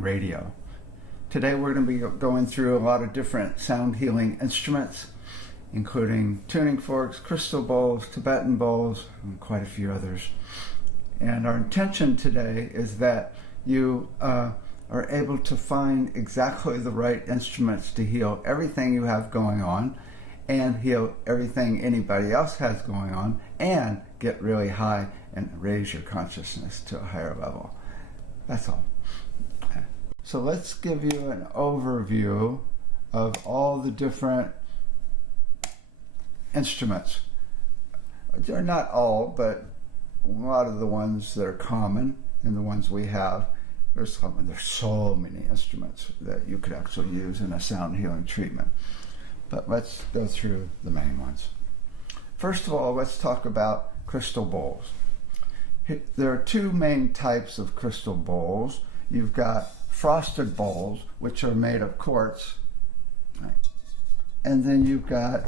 healing radio. Today we're going to be going through a lot of different sound healing instruments, including tuning forks, crystal bowls, Tibetan bowls, and quite a few others. And our intention today is that you are able to find exactly the right instruments to heal everything you have going on, and heal everything anybody else has going on, and get really high and raise your consciousness to a higher level. That's all. So let's give you an overview of all the different instruments. They're not all, but a lot of the ones that are common and the ones we have. There's so many instruments that you could actually use in a sound healing treatment. But let's go through the main ones. First of all, let's talk about crystal bowls. There are two main types of crystal bowls. You've got frosted bowls, which are made of quartz. Right? And then you've got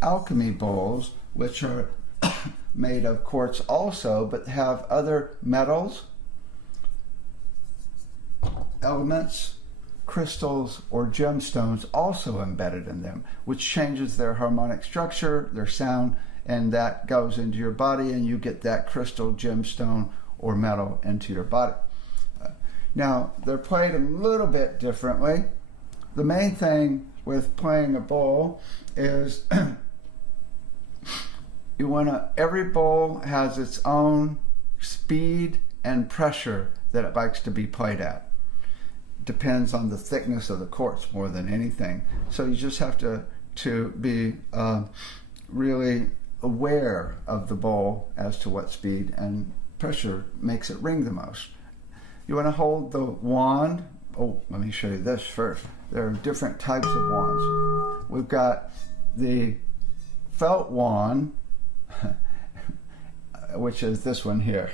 alchemy bowls, which are made of quartz also, but have other metals, elements, crystals, or gemstones also embedded in them, which changes their harmonic structure, their sound, and that goes into your body, and you get that crystal, gemstone, or metal into your body. Now, they're played a little bit differently. The main thing with playing a bowl is every bowl has its own speed and pressure that it likes to be played at. Depends on the thickness of the quartz more than anything. So you just have to be really aware of the bowl as to what speed and pressure makes it ring the most. You want to hold the wand. Oh, let me show you this first. There are different types of wands. We've got the felt wand, which is this one here.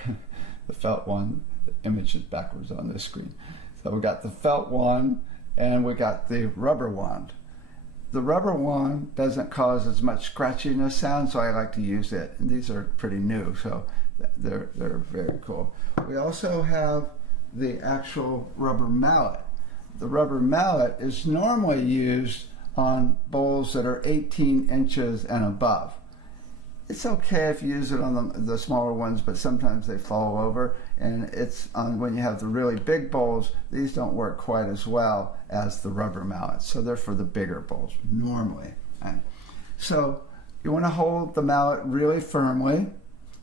The felt wand, the image is backwards on this screen. So we got the felt wand and we got the rubber wand. The rubber wand doesn't cause as much scratchiness sound, so I like to use it. And these are pretty new, so they're very cool. We also have the actual rubber mallet. The rubber mallet is normally used on bowls that are 18 inches and above. It's okay if you use it on the smaller ones, but sometimes they fall over, and it's on when you have the really big bowls, these don't work quite as well as the rubber mallets, so they're for the bigger bowls normally. Right? So you want to hold the mallet really firmly.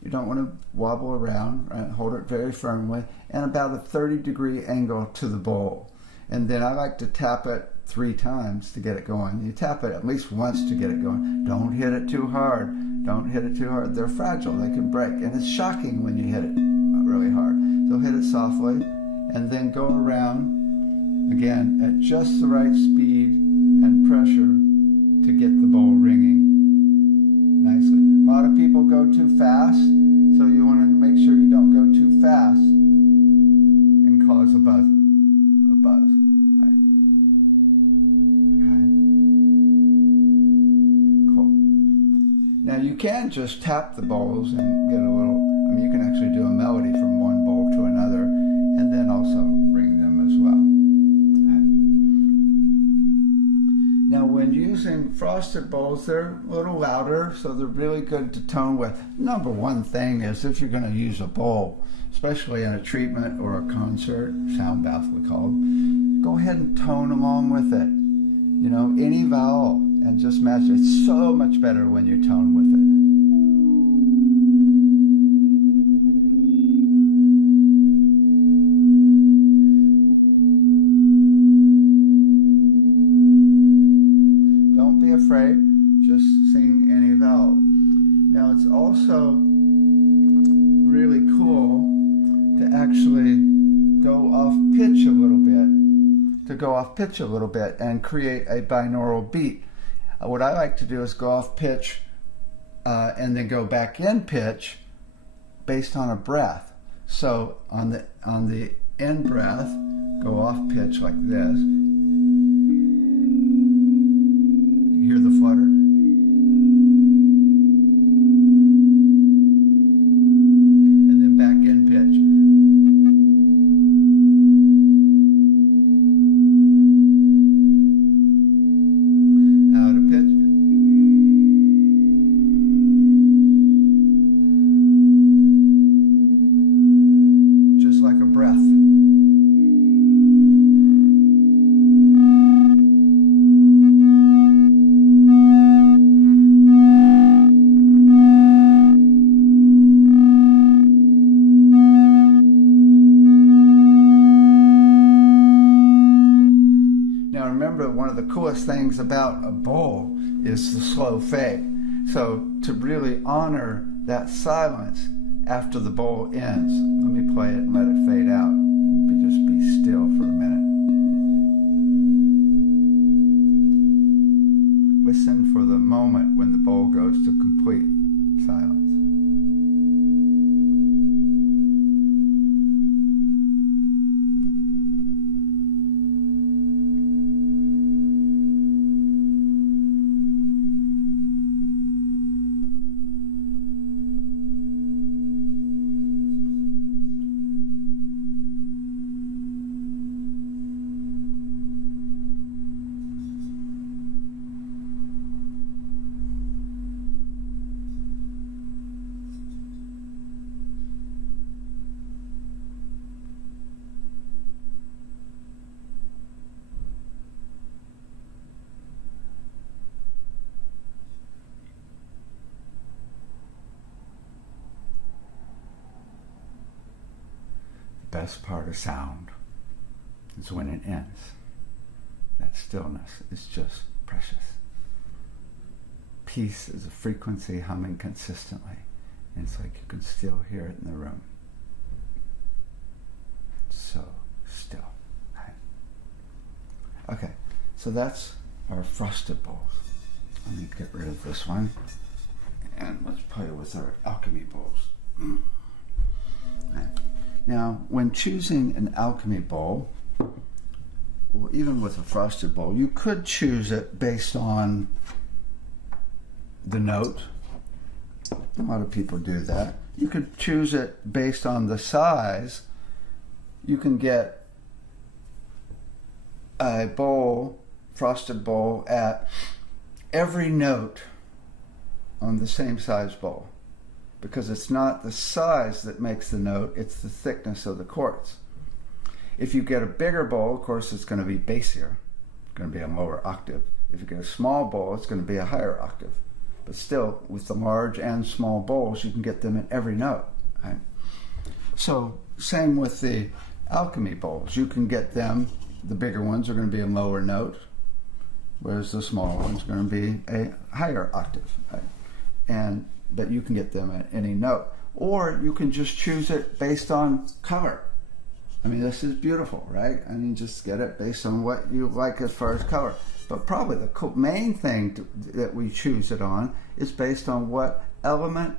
You don't want to wobble around, right? Hold it very firmly, and about a 30-degree angle to the bowl. And then I like to tap it 3 times to get it going. You tap it at least once to get it going. Don't hit it too hard. Don't hit it too hard. They're fragile. They can break. And it's shocking when you hit it really hard. So hit it softly and then go around again at just the right speed and pressure to get the bowl ringing nicely. A lot of people go too fast, so you want to make sure you don't go too fast and cause a buzz. Now you can just tap the bowls and get a little, you can actually do a melody from one bowl to another and then also ring them as well. Now when using frosted bowls, they're a little louder, so they're really good to tone with. Number one thing is if you're going to use a bowl, especially in a treatment or a concert, sound bath we call it, go ahead and tone along with it. You know, any vowel. And just match it. It's so much better when you tone with it. Don't be afraid. Just sing any vowel. Now it's also really cool to actually go off pitch a little bit. And create a binaural beat. What I like to do is go off pitch and then go back in pitch based on a breath. So on the in breath, go off pitch like this. You hear the flutter? And then back in pitch. remember, one of the coolest things about a bowl is the slow fade. So to really honor that silence after the bowl ends, let me play it and let it fade out. Just be still for a minute. Listen for the moment when the bowl goes to complete silence. The best part of sound is when it ends. That stillness is just precious. Peace is a frequency humming consistently, and it's like you can still hear it in the room. So still. Right? Okay, so that's our frosted bowls. Let me get rid of this one, and let's play with our alchemy bowls. Right. Now, when choosing an alchemy bowl, or even with a frosted bowl, you could choose it based on the note. A lot of people do that. You could choose it based on the size. You can get a bowl, frosted bowl, at every note on the same size bowl, because it's not the size that makes the note, it's the thickness of the quartz. If you get a bigger bowl, of course, it's going to be bassier. It's going to be a lower octave. If you get a small bowl, it's going to be a higher octave. But still, with the large and small bowls, you can get them in every note. Right? So, same with the alchemy bowls. You can get them, the bigger ones are going to be a lower note, whereas the small ones are going to be a higher octave. Right? But you can get them at any note. Or you can just choose it based on color. I mean, this is beautiful, right? I mean, just get it based on what you like as far as color. But probably the main thing that we choose it on is based on what element,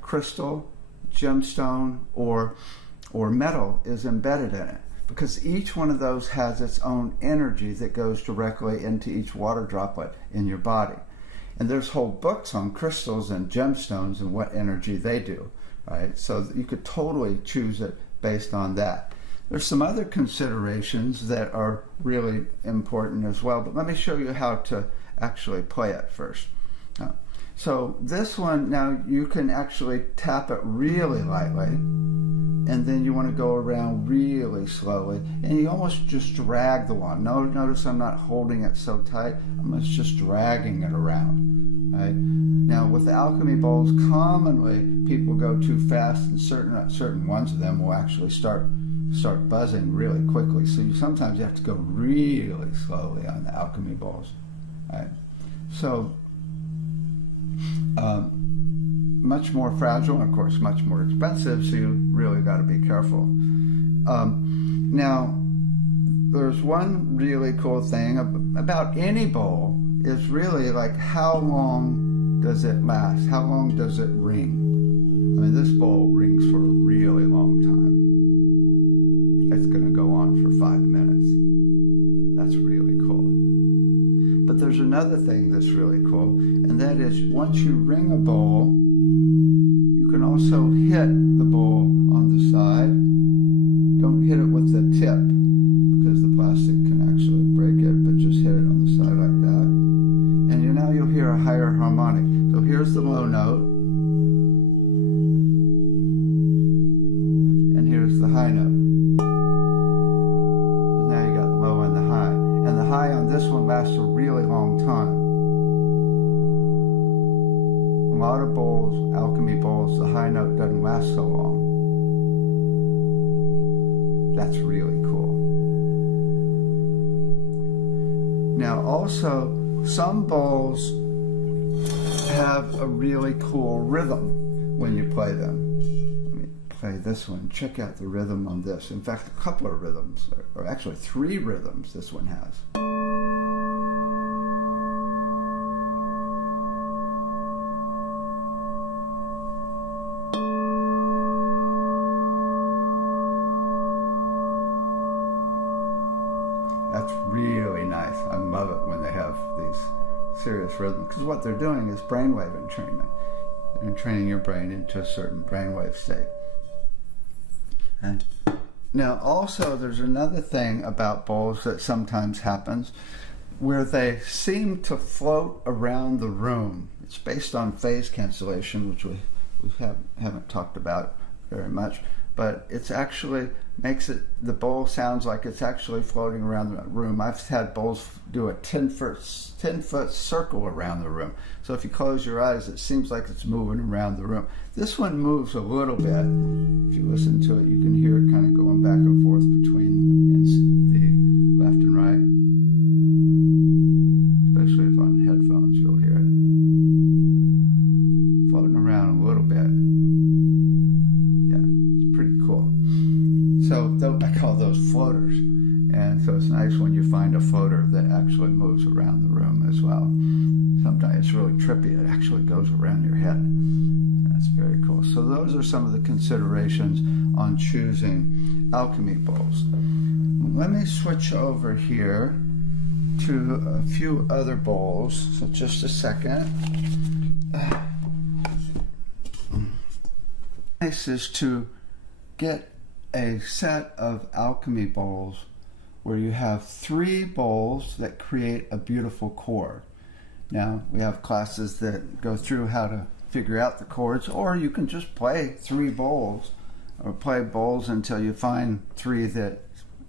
crystal, gemstone, or metal is embedded in it. Because each one of those has its own energy that goes directly into each water droplet in your body. And there's whole books on crystals and gemstones and what energy they do, right? So you could totally choose it based on that. There's some other considerations that are really important as well, but let me show you how to actually play it first. So this one, now you can actually tap it really lightly, and then you want to go around really slowly, and you almost just drag the wand. Notice I'm not holding it so tight, I'm just dragging it around. Right? Now with the alchemy bowls, commonly people go too fast, and certain ones of them will actually start buzzing really quickly. So sometimes you have to go really slowly on the alchemy bowls. Right? So much more fragile, and of course much more expensive, so you really got to be careful. Now, there's one really cool thing about any bowl is really like how long does it last? How long does it ring? I mean, this bowl rings for a really long time. It's going to go on for 5 minutes. That's really cool. But there's another thing that's really cool, and that is once you ring a bowl, you can also hit the bowl on the side. Don't hit it with the tip, because the plastic can actually break it, but just hit it on the side like that. And now you'll hear a higher harmonic. So here's the low note, and here's the high note. Now you got the low and the high. And the high on this one lasts a really long time. A lot of bowls, alchemy bowls, the high note doesn't last so long. That's really cool. Now also, some bowls have a really cool rhythm when you play them. Let me play this one. Check out the rhythm on this. In fact, a couple of rhythms, or actually 3 rhythms this one has. That's really nice. I love it when they have these serious rhythms, because what they're doing is brainwave entrainment. They're training your brain into a certain brainwave state. And now also there's another thing about bowls that sometimes happens where they seem to float around the room. It's based on phase cancellation, which we haven't talked about very much, but it's actually makes it, the bowl sounds like it's actually floating around the room. I've had bowls do a 10-foot circle around the room. So if you close your eyes, it seems like it's moving around the room. This one moves a little bit. If you listen to it, you can hear it kind of going back and forth between the left and right. Especially if on headphones, you'll hear it. Floating around a little bit. Yeah, it's pretty cool. So I call those floaters. And so it's nice when you find a floater that actually moves around the room as well. Sometimes it's really trippy. It actually goes around your head. That's very cool. So those are some of the considerations on choosing alchemy bowls. Let me switch over here to a few other bowls. So just a second. Nice is to get a set of alchemy bowls where you have 3 bowls that create a beautiful chord. Now, we have classes that go through how to figure out the chords, or you can just play 3 bowls, or play bowls until you find 3 that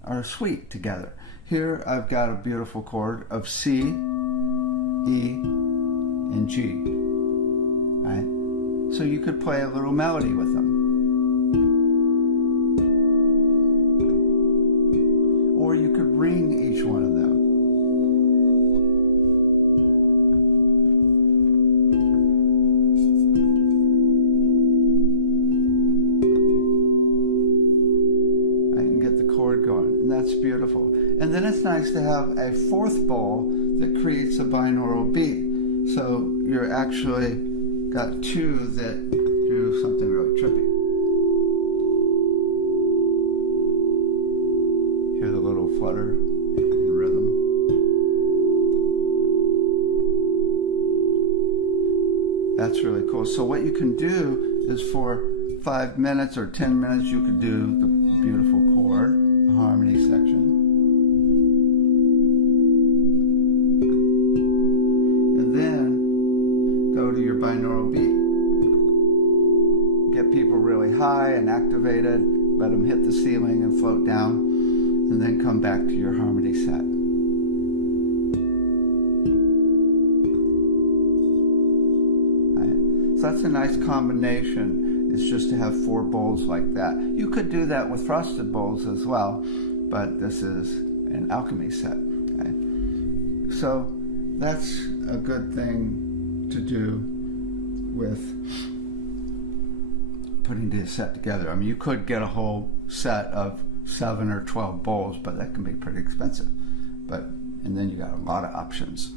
are sweet together. Here I've got a beautiful chord of C, E, and G. Right? So you could play a little melody with them. Or you could ring each one of them. That's beautiful. And then it's nice to have a 4th bowl that creates a binaural beat. So you're actually got 2 that do something really trippy. Hear the little flutter in rhythm. That's really cool. So what you can do is for 5 minutes or 10 minutes, you could do the beautiful chord, harmony section, and then go to your binaural beat. Get people really high and activated, let them hit the ceiling and float down, and then come back to your harmony set. Right. So that's a nice combination. It's just to have 4 bowls like that. You could do that with frosted bowls as well, but this is an alchemy set. Okay? So that's a good thing to do with putting this set together. I mean, you could get a whole set of 7 or 12 bowls, but that can be pretty expensive. And then you got a lot of options.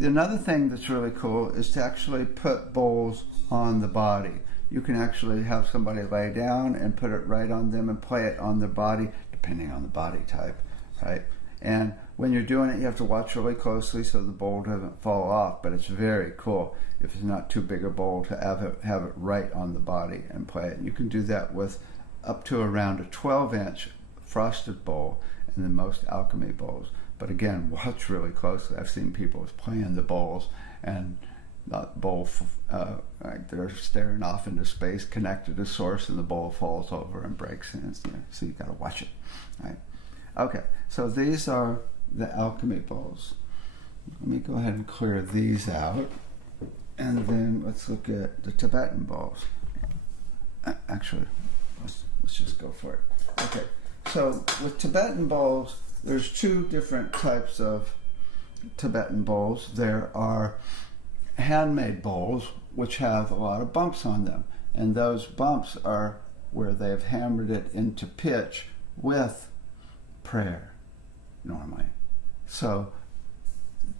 Another thing that's really cool is to actually put bowls on the body. You can actually have somebody lay down and put it right on them and play it on their body, depending on the body type, right? And when you're doing it, you have to watch really closely so the bowl doesn't fall off, but it's very cool if it's not too big a bowl to have it right on the body and play it. You can do that with up to around a 12-inch frosted bowl and then most alchemy bowls. But again, watch really closely. I've seen people playing the bowls and the bowl, like they're staring off into space, connected to source, and the bowl falls over and breaks. And so you got to watch it. Right? Okay, so these are the alchemy bowls. Let me go ahead and clear these out, and then let's look at the Tibetan bowls. Actually, let's just go for it. Okay, so with Tibetan bowls, there's 2 different types of Tibetan bowls. There are handmade bowls which have a lot of bumps on them, and those bumps are where they've hammered it into pitch with prayer normally. So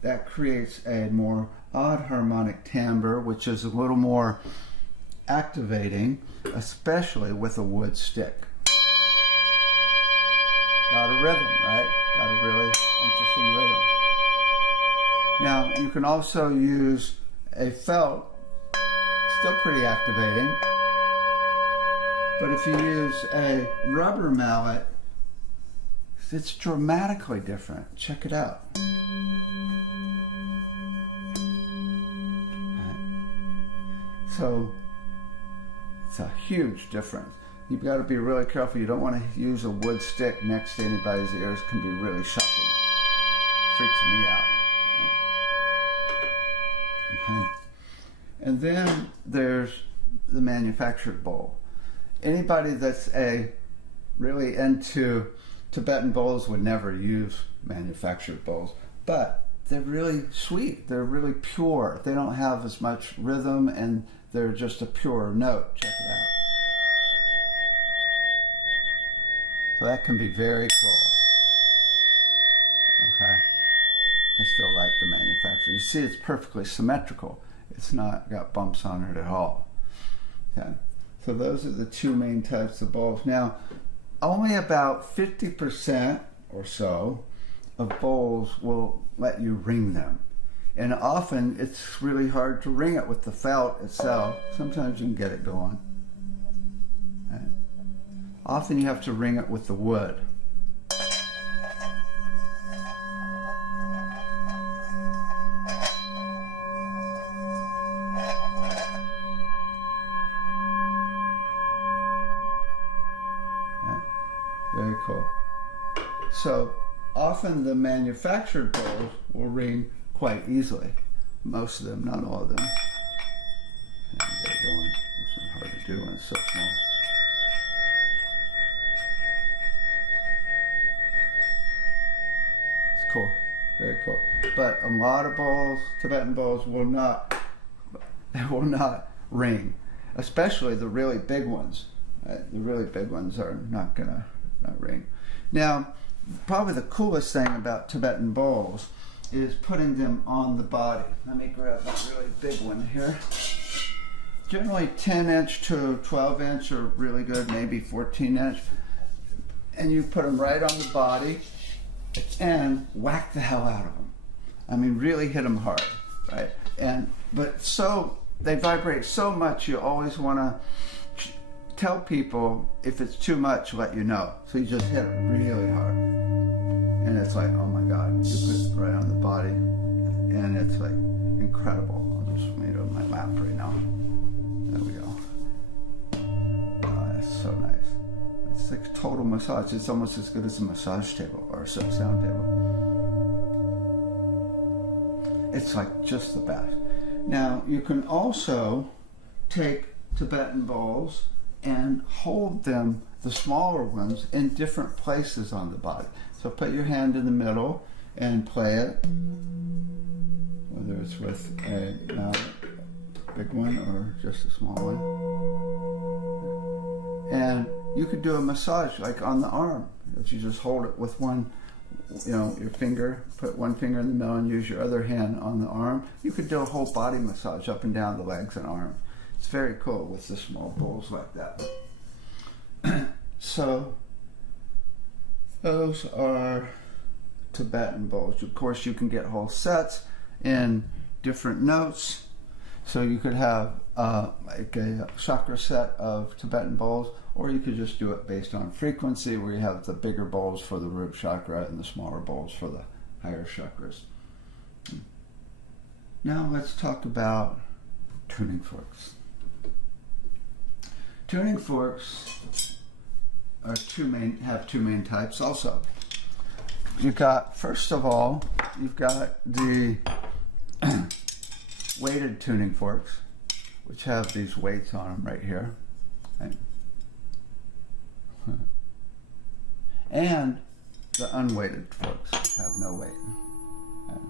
that creates a more odd harmonic timbre, which is a little more activating, especially with a wood stick. Got a rhythm, right? Got a really interesting rhythm. Now, you can also use a felt, still pretty activating, but if you use a rubber mallet, it's dramatically different. Check it out. So it's a huge difference. You've got to be really careful. You don't want to use a wood stick next to anybody's ears. It can be really shocking. Freaks me out. Okay. And then there's the manufactured bowl. Anybody that's really into Tibetan bowls would never use manufactured bowls, but they're really sweet. They're really pure. They don't have as much rhythm, and they're just a pure note. Check it out. So that can be very cool. Okay. I still like the manufacturer. You see, it's perfectly symmetrical. It's not got bumps on it at all. Okay. So those are the two main types of bowls. Now, only about 50% or so of bowls will let you ring them. And often it's really hard to ring it with the felt itself. Sometimes you can get it going. Okay. Often you have to ring it with the wood. Very cool. So often the manufactured bowls will ring quite easily. Most of them, not all of them. And get it going. This one's hard to do when it's so small. It's cool. Very cool. But a lot of bowls, Tibetan bowls, will not ring, especially the really big ones. The really big ones are not gonna ring. Now, probably the coolest thing about Tibetan bowls is putting them on the body. Let me grab a really big one here. Generally 10 inch to 12 inch are really good, maybe 14 inch. And you put them right on the body and whack the hell out of them. I mean, really hit them hard, right? But they vibrate so much, you always want to tell people if it's too much, let you know. So you just hit it really hard. And it's like, oh my God, you put it right on the body. And it's like incredible. I'll just made it on my lap right now. There we go. Oh, that's so nice. It's like total massage. It's almost as good as a massage table or a sound table. It's like just the best. Now, you can also take Tibetan bowls and hold them, the smaller ones, in different places on the body. So put your hand in the middle and play it, whether it's with a big one or just a small one. And you could do a massage like on the arm. If you just hold it with one, your finger, put one finger in the middle and use your other hand on the arm. You could do a whole body massage up and down the legs and arms. It's very cool with the small bowls like that. So those are Tibetan bowls. Of course, you can get whole sets in different notes. So you could have like a chakra set of Tibetan bowls, or you could just do it based on frequency, where you have the bigger bowls for the root chakra and the smaller bowls for the higher chakras. Now let's talk about tuning forks. Tuning forks have two main types also. First of all, you've got the weighted tuning forks, which have these weights on them right here. Okay. And the unweighted forks have no weight. Okay.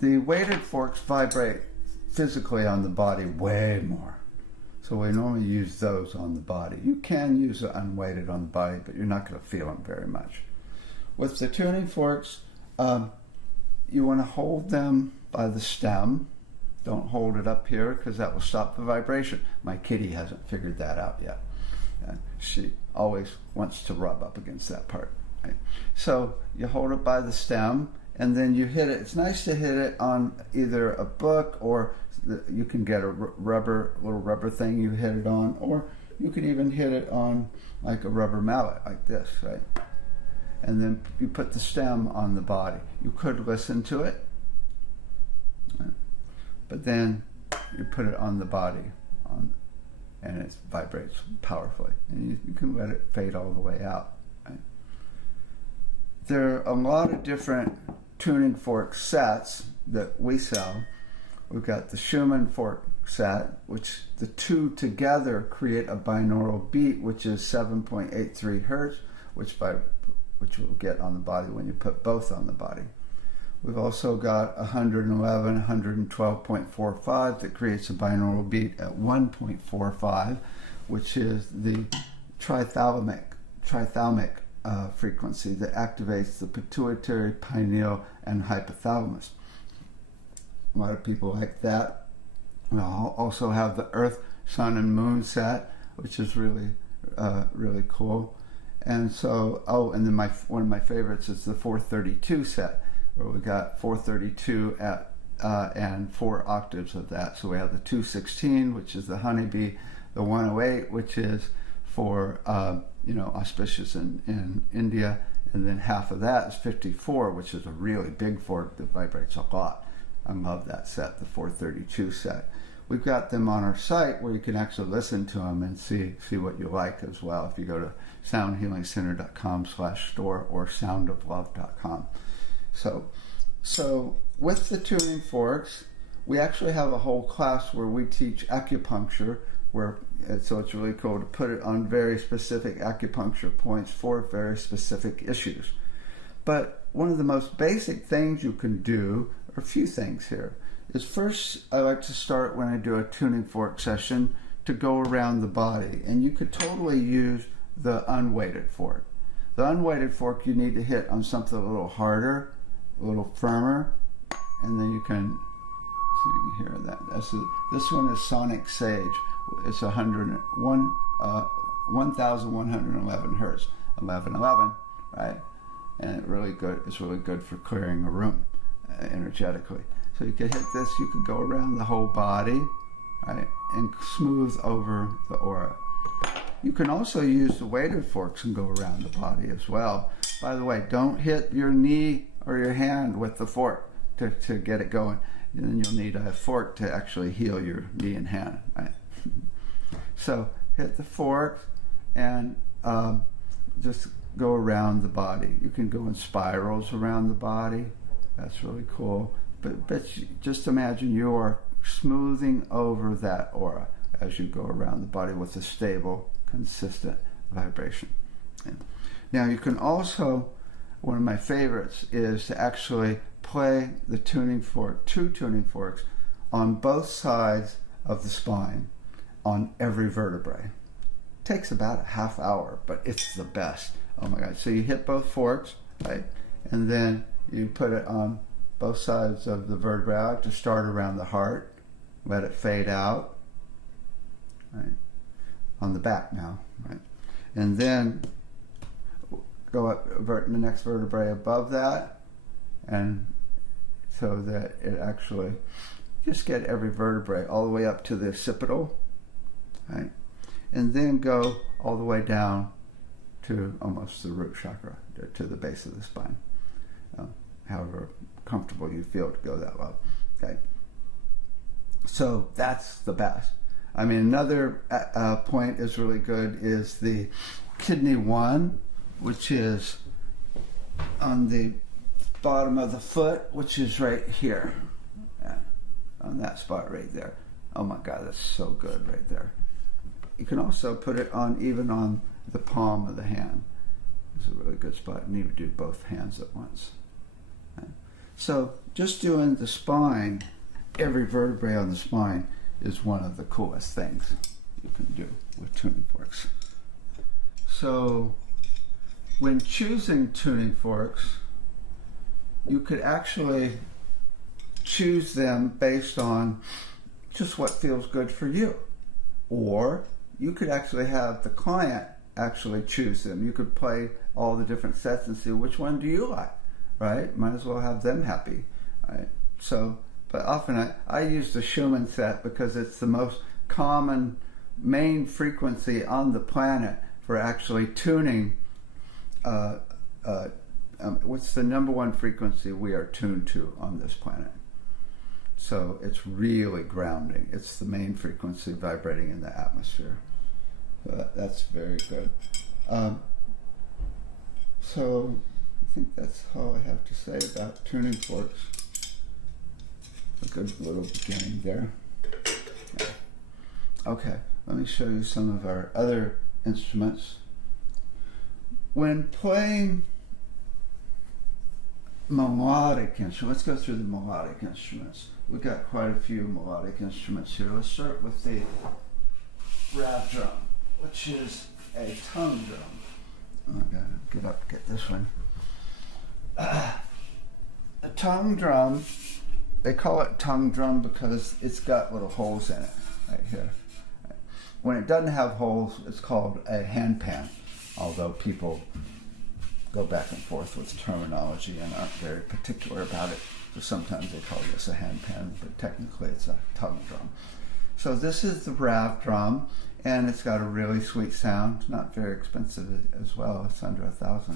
The weighted forks vibrate physically on the body way more. So we normally use those on the body. You can use it unweighted on the body, but you're not going to feel them very much. With the tuning forks, you want to hold them by the stem. Don't hold it up here because that will stop the vibration. My kitty hasn't figured that out yet. She always wants to rub up against that part. Right? So you hold it by the stem and then you hit it. It's nice to hit it on either a book, or you can get a little rubber thing you hit it on, or you could even hit it on like a rubber mallet like this, right? And then you put the stem on the body. You could listen to it, right? But then you put it on the body, and it vibrates powerfully. And you can let it fade all the way out. Right? There are a lot of different tuning fork sets that we sell. We've got the Schumann fork set, which the two together create a binaural beat, which is 7.83 hertz, which you'll get on the body when you put both on the body. We've also got 111, 112.45 that creates a binaural beat at 1.45, which is the trithalamic frequency that activates the pituitary, pineal, and hypothalamus. A lot of people like that. We'll also have the Earth, Sun, and Moon set, which is really cool. And so, and then one of my favorites is the 432 set, where we got 432 and 4 octaves of that. So we have the 216, which is the honeybee, the 108, which is for auspicious in India, and then half of that is 54, which is a really big fork that vibrates a lot. I love that set, the 432 set. We've got them on our site where you can actually listen to them and see what you like as well. If you go to soundhealingcenter.com/store or soundoflove.com. So with the tuning forks, we actually have a whole class where we teach acupuncture, so it's really cool to put it on very specific acupuncture points for very specific issues. But one of the most basic things you can do, or a few things here, is first I like to start when I do a tuning fork session to go around the body, and you could totally use the unweighted fork. The unweighted fork you need to hit on something a little harder, a little firmer, and then you can see if you can hear that. This one is Sonic Sage. It's 1,111 hertz, 1111, right? And it's really good for clearing a room energetically. So you could hit this, you could go around the whole body, right, and smooth over the aura. You can also use the weighted forks and go around the body as well. By the way, don't hit your knee or your hand with the fork to get it going. And then you'll need a fork to actually heal your knee and hand, right? So hit the fork and just go around the body. You can go in spirals around the body. That's really cool. But just imagine you are smoothing over that aura as you go around the body with a stable, consistent vibration. Now you can also, one of my favorites is to actually play the tuning fork, 2 tuning forks on both sides of the spine on every vertebrae. Takes about a half hour, but it's the best. Oh my God. So you hit both forks, right? And then you put it on both sides of the vertebrae to start around the heart. Let it fade out, right? On the back now, right? And then go up the next vertebrae above that, and so that it actually just get every vertebrae all the way up to the occipital, right? And then go all the way down to almost the root chakra, to the base of the spine. However comfortable you feel to go that low, okay? So that's the best. I mean, another point is really good is the kidney 1, which is on the bottom of the foot, which is right here, on that spot right there. Oh my God, that's so good right there. You can also put it on even on the palm of the hand. It's a really good spot. You need to do both hands at once. So just doing the spine, every vertebrae on the spine, is one of the coolest things you can do with tuning forks. So when choosing tuning forks, you could actually choose them based on just what feels good for you. Or you could actually have the client actually choose them. You could play all the different sets and see which one do you like, right? Might as well have them happy, right? So, but often I use the Schumann set because it's the most common main frequency on the planet for actually tuning. What's the number one frequency we are tuned to on this planet? So it's really grounding. It's the main frequency vibrating in the atmosphere. So that's very good. So I think that's all I have to say about tuning forks. A good little beginning there. Yeah. Okay, let me show you some of our other instruments. When playing melodic instruments, let's go through the melodic instruments. We've got quite a few melodic instruments here. Let's start with the Rav drum, which is a tongue drum. Oh, I gotta get up to get this one. A tongue drum, they call it tongue drum because it's got little holes in it, right here. When it doesn't have holes, it's called a handpan, although people go back and forth with terminology and aren't very particular about it. So sometimes they call this a handpan, but technically it's a tongue drum. So this is the Rav drum, and it's got a really sweet sound. Not very expensive as well. It's under $1,000.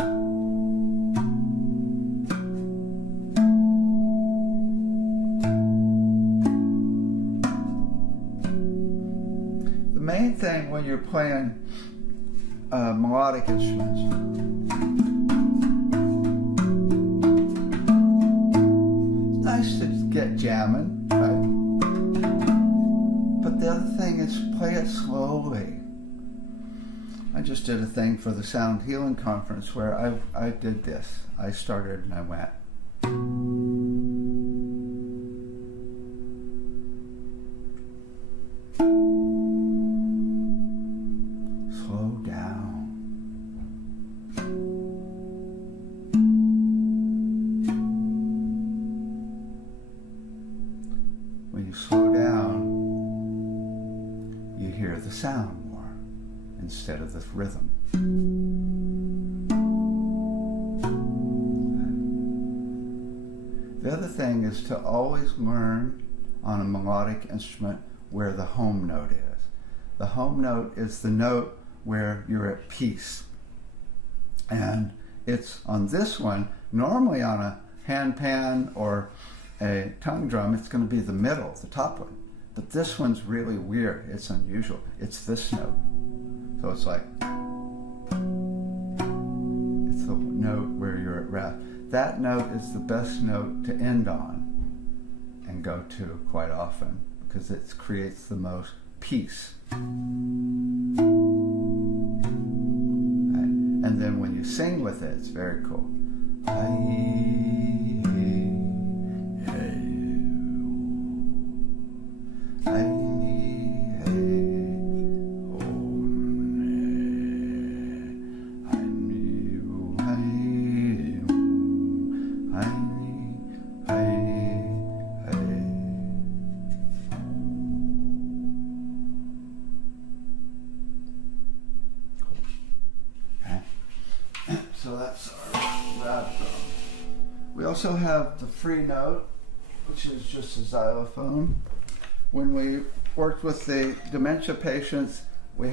The main thing when you're playing melodic instruments, to get jamming, right? But the other thing is play it slowly. I just did a thing for the Sound Healing Conference where I did this. I started and I went. Slow down. When you slow down, you hear the sound more instead of the rhythm. The other thing is to always learn on a melodic instrument where the home note is. The home note is the note where you're at peace. And it's on this one, normally on a handpan or a tongue drum, it's going to be the middle, the top one. But this one's really weird. It's unusual. It's this note. So it's like, it's the note where you're at rest. That note is the best note to end on and go to quite often because it creates the most peace. And then when you sing with it, it's very cool. So that's our Rav drum. We also have the free note, which is just a xylophone. When we worked with the dementia patients, we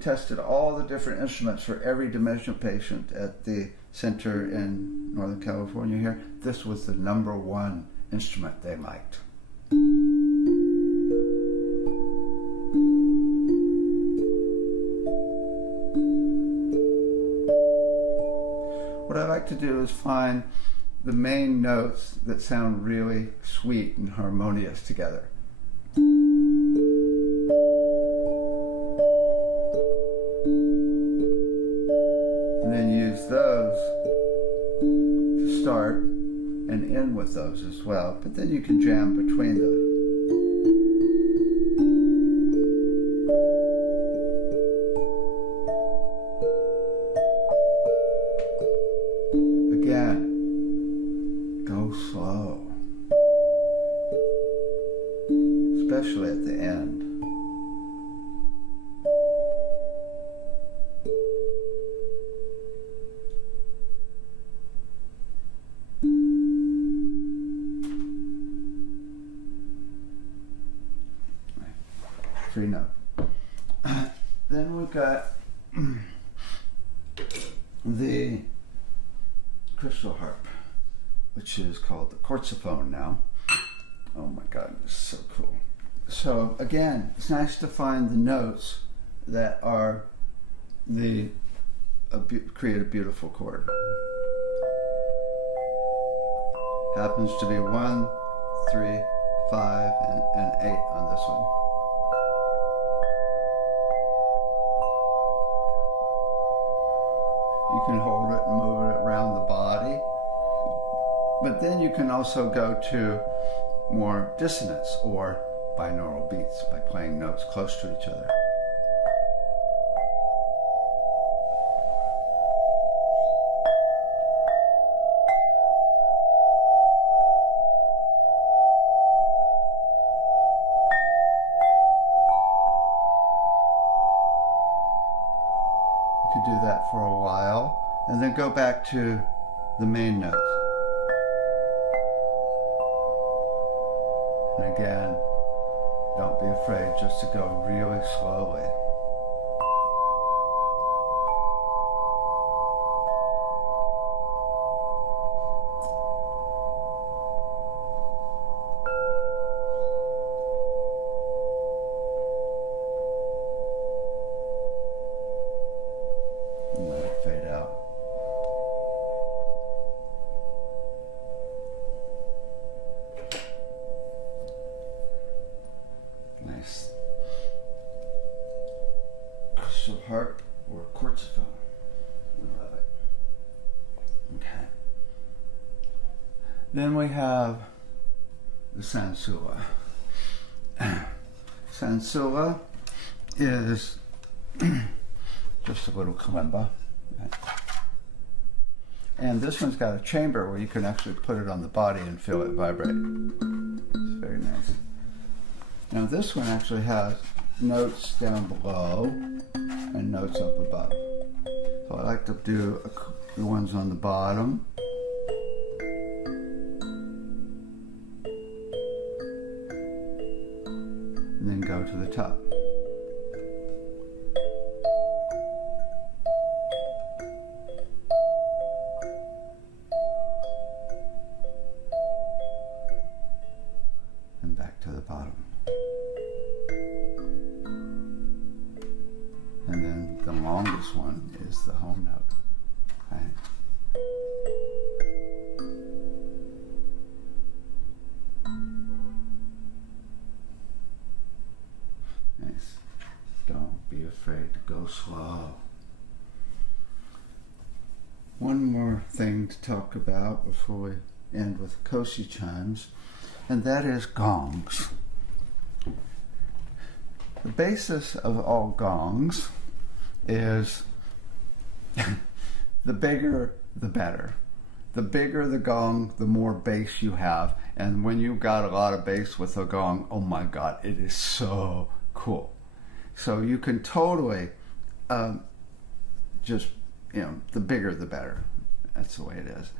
tested all the different instruments for every dementia patient at the center in Northern California here. This was the number one instrument they liked. What I like to do is find the main notes that sound really sweet and harmonious together. And then use those to start, and end with those as well. But then you can jam between the. Again, go slow, especially at the end. Free note. Then we've got the crystal harp, which is called the quartzophone now. Oh my God, it's so cool. So again, it's nice to find the notes that are create a beautiful chord. Happens to be 1, 3, 5, and 8 on this one. You can hold it and move it around the body. But then you can also go to more dissonance or binaural beats by playing notes close to each other. Do that for a while and then go back to the main notes. And again, don't be afraid just to go really slowly. Fade out. Nice. Crystal harp or quartzophone. We love it. Okay. Then we have the sansula. Sansula is just a little kalimba. And this one's got a chamber where you can actually put it on the body and feel it vibrate. It's very nice. Now this one actually has notes down below and notes up above. So I like to do the ones on the bottom. And then go to the top. To the bottom. And then the longest one is the home note. Right? Nice. Don't be afraid to go slow. One more thing to talk about before we end with koshi chimes, and that is gongs. The basis of all gongs is the bigger the better. The bigger the gong, the more bass you have. And when you've got a lot of bass with a gong, oh my God, it is so cool. So you can totally just, the bigger the better. That's the way it is.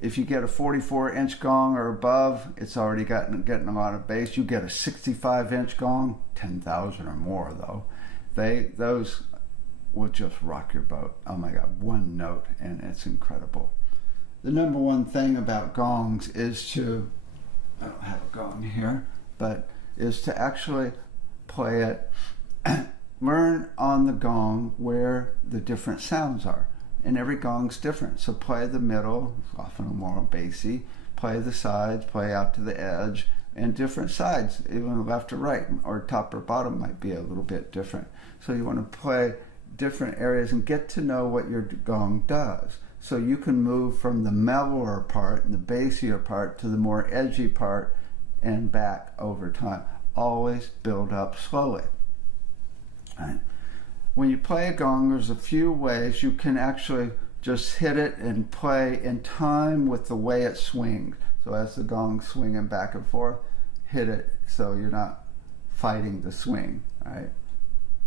If you get a 44-inch gong or above, it's already getting a lot of bass. You get a 65-inch gong, 10,000 or more though. Those will just rock your boat. Oh my God, one note and it's incredible. The number one thing about gongs is to, I don't have a gong here, but is to actually play it, learn on the gong where the different sounds are. And every gong's different. So play the middle, often a more bassy, play the sides, play out to the edge, and different sides, even left or right, or top or bottom might be a little bit different. So you want to play different areas and get to know what your gong does. So you can move from the mellower part and the bassier part to the more edgy part and back over time. Always build up slowly. Right. When you play a gong, there's a few ways you can actually just hit it and play in time with the way it swings. So as the gong's swinging back and forth, hit it so you're not fighting the swing, right?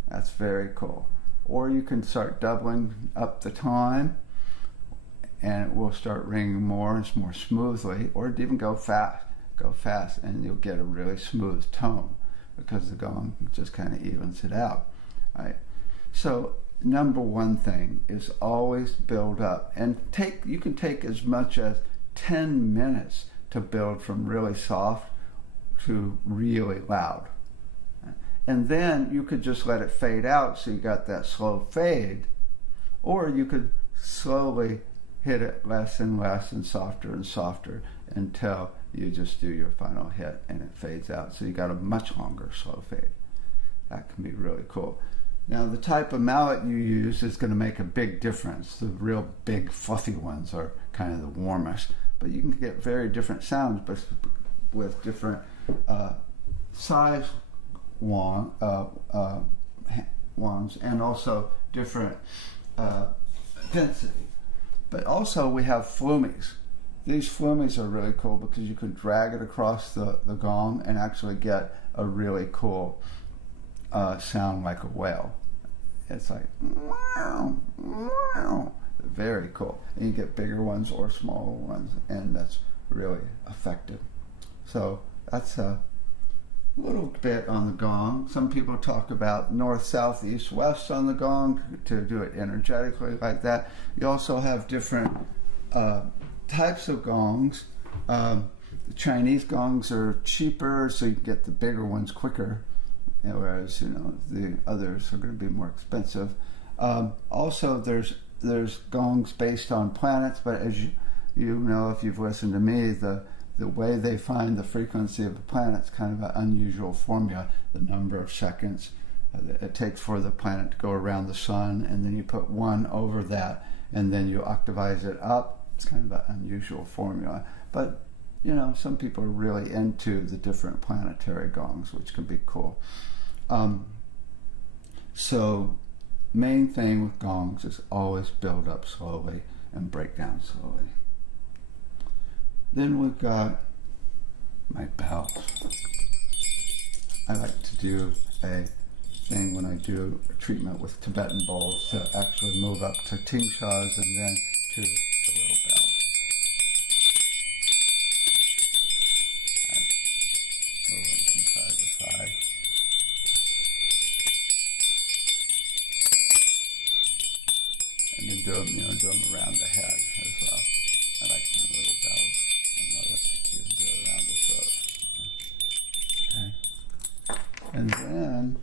That's very cool. Or you can start doubling up the time and it will start ringing more and more smoothly, or even go fast and you'll get a really smooth tone because the gong just kind of evens it out, right? So number one thing is always build up, and you can take as much as 10 minutes to build from really soft to really loud. And then you could just let it fade out so you got that slow fade, or you could slowly hit it less and less and softer until you just do your final hit and it fades out. So you got a much longer slow fade. That can be really cool. Now the type of mallet you use is going to make a big difference. The real big fluffy ones are kind of the warmest, but you can get very different sounds but with different size wands and also different density. But also we have flumies. These flumies are really cool because you can drag it across the gong and actually get a really cool sound like a whale. It's like wow, wow. Very cool. And you get bigger ones or smaller ones, and that's really effective. So that's a little bit on the gong. Some people talk about north, south, east, west on the gong to do it energetically like that. You also have different types of gongs. The Chinese gongs are cheaper, so you can get the bigger ones quicker, whereas the others are going to be more expensive. Also, there's gongs based on planets, but as you know, if you've listened to me, the way they find the frequency of the planet's kind of an unusual formula. The number of seconds it takes for the planet to go around the sun, and then you put one over that, and then you octavize it up. It's kind of an unusual formula. But, some people are really into the different planetary gongs, which can be cool. So, main thing with gongs is always build up slowly and break down slowly. Then we've got my bells. I like to do a thing when I do a treatment with Tibetan bowls to actually move up to tingshas and then to the little bells. Right. Move them from side to side. And then do them around the head as well. I like my little bells. I love it. You can do it around the throat. Okay. And then,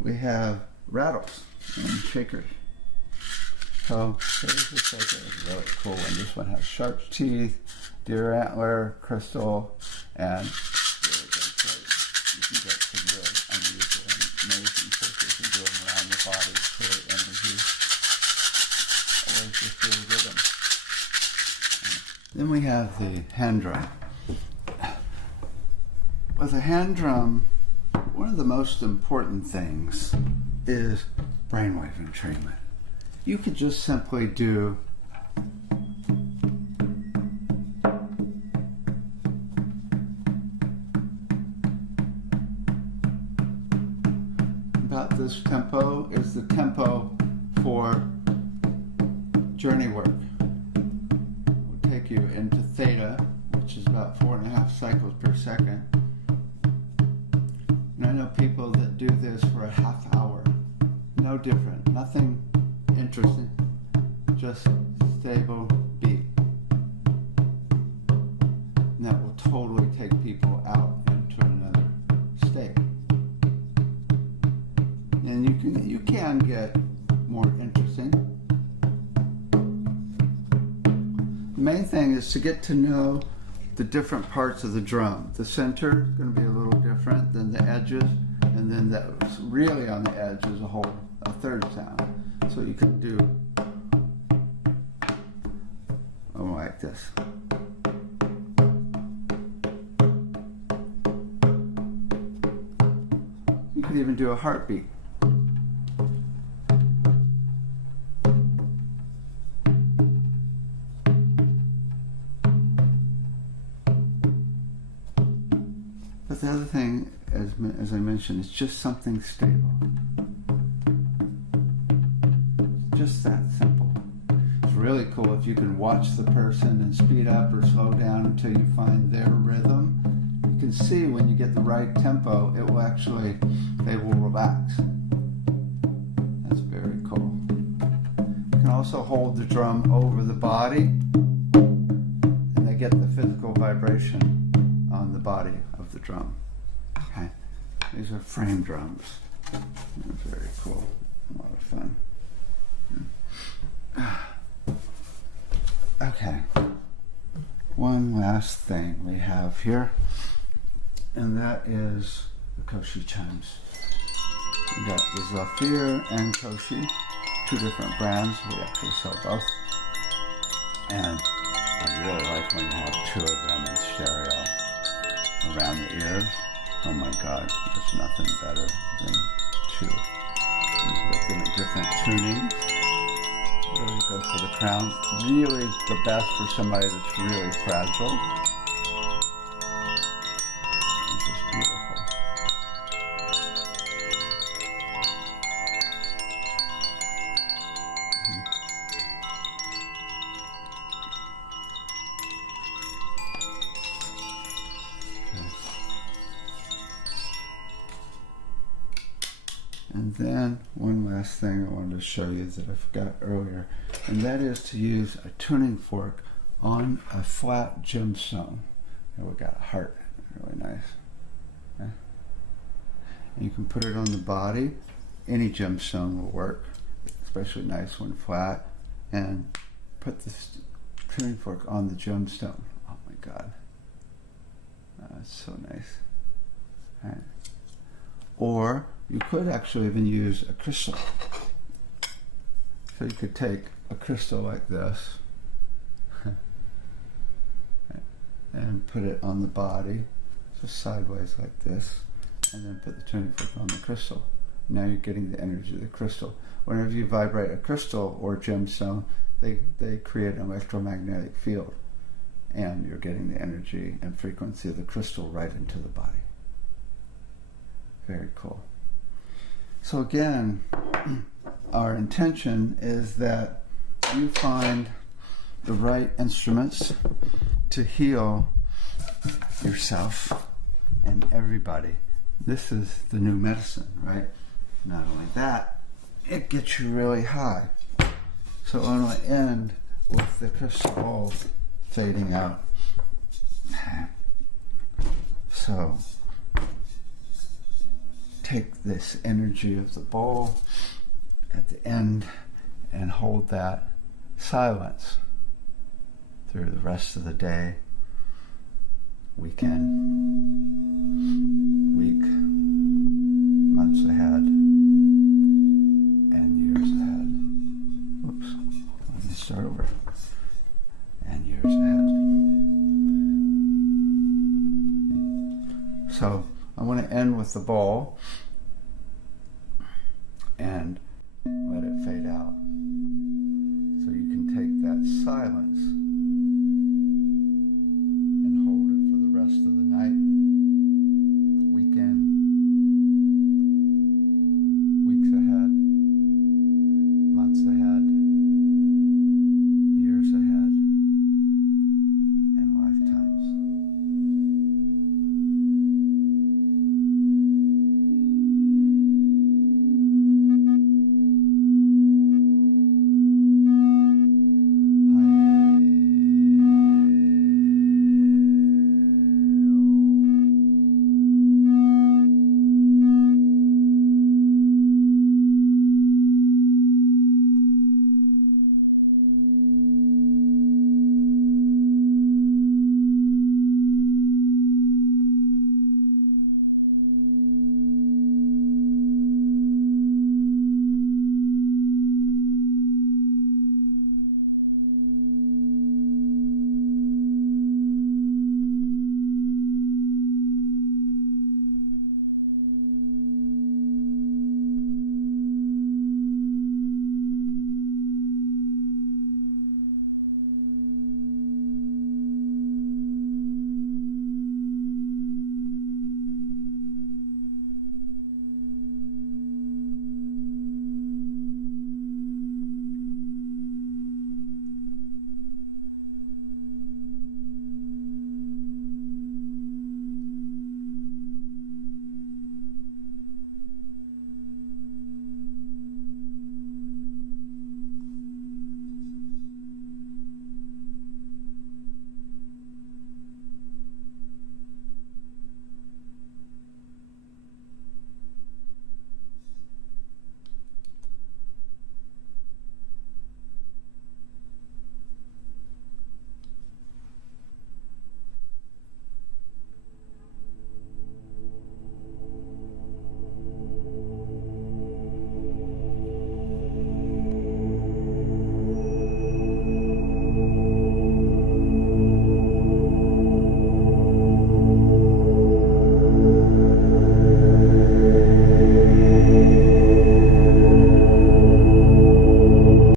we have rattles and shakers. So here's the shaker. It's a really cool one. This one has sharp teeth, deer antler, crystal, and really good plate. You can get some real unusual and amazing shakers and do them around the body for energy. Always just feel rhythm. Then we have the hand drum. With a hand drum, one of the most important things is brainwave entrainment. You could just simply do about this tempo is the tempo for journey work. It will take you into theta, which is about 4.5 cycles per second. And I know people that do this for a half hour. No different, nothing interesting, just stable beat. And that will totally take people out into another state. And you can get more interesting. The main thing is to get to know the different parts of the drum. The center is going to be a little different than the edges, and then that's really on the edge is a whole a third sound. So you can do like this. You could even do a heartbeat. But the other thing, as I mentioned, is just something stable. Just that simple. It's really cool if you can watch the person and speed up or slow down until you find their rhythm. You can see when you get the right tempo, it will actually, they will relax. That's very cool. You can also hold the drum over the body, and they get the physical vibration on the body of the drum. Okay, these are frame drums. They're very cool, a lot of fun. Okay, one last thing we have here, and that is the koshi chimes. We got the Zafir and koshi, two different brands. We actually sell both, and I really like when you have two of them in stereo around the ears. Oh my God, there's nothing better than two. You get them in different tunings. Really good for the crown. Really the best for somebody that's really fragile. It's just beautiful. And then one last thing I wanted to show you that I forgot earlier, and that is to use a tuning fork on a flat gemstone. And we got a heart, really nice. Okay. And you can put it on the body. Any gemstone will work, especially nice when flat. And put this tuning fork on the gemstone. Oh my God, that's so nice. All right. Or you could actually even use a crystal. So you could take a crystal like this and put it on the body, so sideways like this, and then put the tuning fork on the crystal. Now you're getting the energy of the crystal. Whenever you vibrate a crystal or gemstone, they create an electromagnetic field, and you're getting the energy and frequency of the crystal right into the body. Very cool. So again, our intention is that you find the right instruments to heal yourself and everybody. This is the new medicine, right? Not only that, it gets you really high. So I'm going to end with the crystal ball fading out. So take this energy of the bowl at the end and hold that silence through the rest of the day, weekend, week, months ahead, and years ahead. Oops, let me start over. And years ahead. So I want to end with the bowl and let it fade out. So you can take that silence and hold it for the rest of the night, weekend, weeks ahead, months ahead.